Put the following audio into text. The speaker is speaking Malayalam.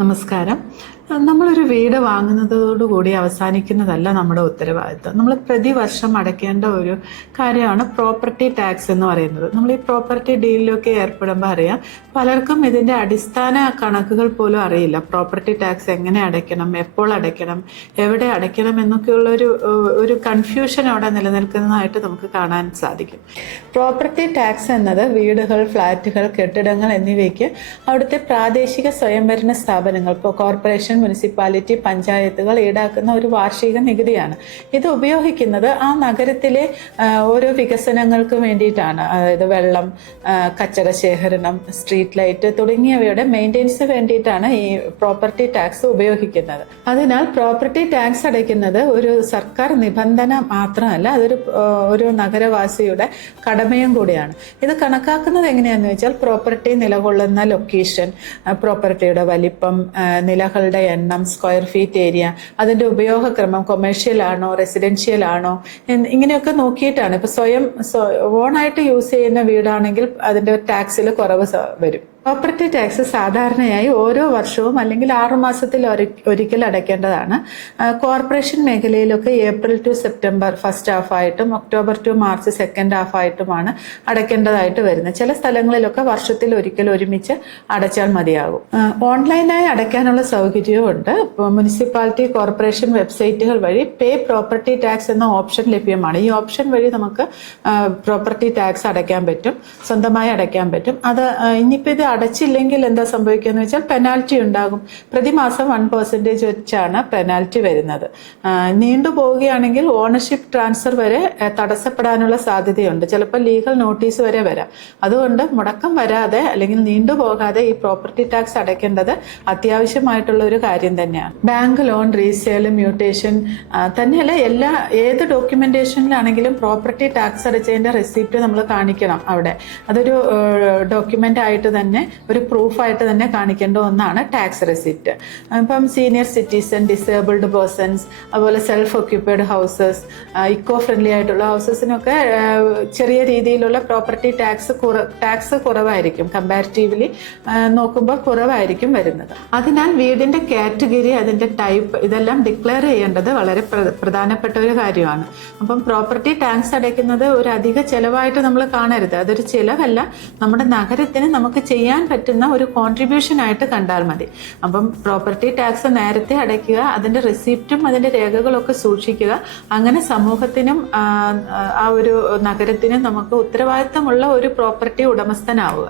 നമസ്കാരം. നമ്മളൊരു വീട് വാങ്ങുന്നതോടുകൂടി അവസാനിക്കുന്നതല്ല നമ്മുടെ ഉത്തരവാദിത്തം. നമ്മൾ പ്രതിവർഷം അടയ്ക്കേണ്ട ഒരു കാര്യമാണ് പ്രോപ്പർട്ടി ടാക്സ് എന്ന് പറയുന്നത്. നമ്മൾ ഈ പ്രോപ്പർട്ടി ഡീലിലൊക്കെ ഏർപ്പെടുമ്പോൾ അറിയാം, പലർക്കും ഇതിൻ്റെ അടിസ്ഥാന കണക്കുകൾ പോലും അറിയില്ല. പ്രോപ്പർട്ടി ടാക്സ് എങ്ങനെ അടയ്ക്കണം, എപ്പോൾ അടയ്ക്കണം, എവിടെ അടയ്ക്കണം എന്നൊക്കെയുള്ള ഒരു കൺഫ്യൂഷൻ അവിടെ നിലനിൽക്കുന്നതായിട്ട് നമുക്ക് കാണാൻ സാധിക്കും. പ്രോപ്പർട്ടി ടാക്സ് എന്നത് വീടുകൾ, ഫ്ലാറ്റുകൾ, കെട്ടിടങ്ങൾ എന്നിവയ്ക്ക് അവിടുത്തെ പ്രാദേശിക സ്വയംഭരണ സ്ഥാപനങ്ങൾ, ഇപ്പോൾ കോർപ്പറേഷൻ, മുനിസിപ്പാലിറ്റി, പഞ്ചായത്തുകൾ ഈടാക്കുന്ന ഒരു വാർഷിക നികുതിയാണ്. ഇത് ഉപയോഗിക്കുന്നത് ആ നഗരത്തിലെ ഓരോ വികസനങ്ങൾക്ക് വേണ്ടിയിട്ടാണ്. അതായത് വെള്ളം, കച്ചട ശേഖരണം, സ്ട്രീറ്റ് ലൈറ്റ് തുടങ്ങിയവയുടെ മെയിൻ്റെനൻസ് വേണ്ടിയിട്ടാണ് ഈ പ്രോപ്പർട്ടി ടാക്സ് ഉപയോഗിക്കുന്നത്. അതിനാൽ പ്രോപ്പർട്ടി ടാക്സ് അടയ്ക്കുന്നത് ഒരു സർക്കാർ നിബന്ധന മാത്രമല്ല, ഒരു നഗരവാസിയുടെ കടമയും കൂടിയാണ്. ഇത് കണക്കാക്കുന്നത് എങ്ങനെയാണെന്ന് വെച്ചാൽ, പ്രോപ്പർട്ടി നിലകൊള്ളുന്ന ലൊക്കേഷൻ, പ്രോപ്പർട്ടിയുടെ വലിപ്പം, നിലകളുടെ എണ്ണം, സ്ക്വയർ ഫീറ്റ് ഏരിയ, അതിൻ്റെ ഉപയോഗക്രമം, കൊമേഴ്ഷ്യൽ ആണോ റെസിഡൻഷ്യൽ ആണോ, ഇങ്ങനെയൊക്കെ നോക്കിയിട്ടാണ്. ഇപ്പൊ ഓണായിട്ട് യൂസ് ചെയ്യുന്ന വീടാണെങ്കിൽ അതിൻ്റെ ടാക്സിൽ കുറവ് വരും. പ്രോപ്പർട്ടി ടാക്സ് സാധാരണയായി ഓരോ വർഷവും അല്ലെങ്കിൽ 6 മാസത്തിൽ ഒരിക്കൽ അടയ്ക്കേണ്ടതാണ്. കോർപ്പറേഷൻ മേഖലയിലൊക്കെ April to September first half ആയിട്ടും October to March second half ആയിട്ടുമാണ് അടയ്ക്കേണ്ടതായിട്ട് വരുന്നത്. ചില സ്ഥലങ്ങളിലൊക്കെ വർഷത്തിൽ ഒരിക്കൽ ഒരുമിച്ച് അടച്ചാൽ മതിയാകും. ഓൺലൈനായി അടയ്ക്കാനുള്ള സൗകര്യവും ഉണ്ട്. മുനിസിപ്പാലിറ്റി, കോർപ്പറേഷൻ വെബ്സൈറ്റുകൾ വഴി പേ പ്രോപ്പർട്ടി ടാക്സ് എന്ന ഓപ്ഷൻ ലഭ്യമാണ്. ഈ ഓപ്ഷൻ വഴി നമുക്ക് പ്രോപ്പർട്ടി ടാക്സ് അടയ്ക്കാൻ പറ്റും, സ്വന്തമായി അടയ്ക്കാൻ പറ്റും. അത് ഇനിയിപ്പോൾ ഇത് അടച്ചില്ലെങ്കിൽ എന്താ സംഭവിക്കുക എന്ന് വെച്ചാൽ പെനാൽറ്റി ഉണ്ടാകും. പ്രതിമാസം 1% വെച്ചാണ് പെനാൽറ്റി വരുന്നത്. നീണ്ടു പോവുകയാണെങ്കിൽ ഓണർഷിപ്പ് ട്രാൻസ്ഫർ വരെ തടസ്സപ്പെടാനുള്ള സാധ്യതയുണ്ട്. ചിലപ്പോൾ ലീഗൽ നോട്ടീസ് വരെ വരാം. അതുകൊണ്ട് മുടക്കം വരാതെ അല്ലെങ്കിൽ നീണ്ടുപോകാതെ ഈ പ്രോപ്പർട്ടി ടാക്സ് അടയ്ക്കേണ്ടത് അത്യാവശ്യമായിട്ടുള്ള ഒരു കാര്യം തന്നെയാണ്. ബാങ്ക് ലോൺ, റീസെയിൽ, മ്യൂട്ടേഷൻ തന്നെയല്ല, ഏത് ഡോക്യുമെന്റേഷനിലാണെങ്കിലും പ്രോപ്പർട്ടി ടാക്സ് അടച്ചതിന്റെ റെസിപ്റ്റ് നമ്മൾ കാണിക്കണം അവിടെ. അതൊരു ഡോക്യുമെന്റ് ആയിട്ട് തന്നെ, ഒരു പ്രൂഫായിട്ട് തന്നെ കാണിക്കേണ്ട ഒന്നാണ് ടാക്സ് റെസിപ്റ്റ്. ഇപ്പം സീനിയർ സിറ്റിസൺ, ഡിസേബിൾഡ് പേഴ്സൺസ്, അതുപോലെ self occupied houses, eco friendly ആയിട്ടുള്ള ഹൗസസിനൊക്കെ ചെറിയ രീതിയിലുള്ള പ്രോപ്പർട്ടി ടാക്സ് കുറവായിരിക്കും. കമ്പാരിറ്റീവ്ലി നോക്കുമ്പോൾ കുറവായിരിക്കും വരുന്നത്. അതിനാൽ വീടിന്റെ കാറ്റഗറി, അതിന്റെ ടൈപ്പ്, ഇതെല്ലാം ഡിക്ലെയർ ചെയ്യേണ്ടത് വളരെ പ്രധാനപ്പെട്ട ഒരു കാര്യമാണ്. അപ്പം പ്രോപ്പർട്ടി ടാക്സ് അടയ്ക്കുന്നത് ഒരു അധിക ചെലവായിട്ട് നമ്മൾ കാണരുത്. അതൊരു ചിലവല്ല, നമ്മുടെ നഗരത്തിന് നമുക്ക് ചെയ്യാൻ പറ്റുന്ന ഒരു കോൺട്രിബ്യൂഷൻ ആയിട്ട് കണ്ടാൽ മതി. അപ്പം പ്രോപ്പർട്ടി ടാക്സ് നേരത്തെ അടയ്ക്കുക, അതിന്റെ റെസിപ്റ്റും അതിന്റെ രേഖകളൊക്കെ സൂക്ഷിക്കുക. അങ്ങനെ സമൂഹത്തിനും ആ ഒരു നഗരത്തിനും നമുക്ക് ഉത്തരവാദിത്തമുള്ള ഒരു പ്രോപ്പർട്ടി ഉടമസ്ഥനാവുക.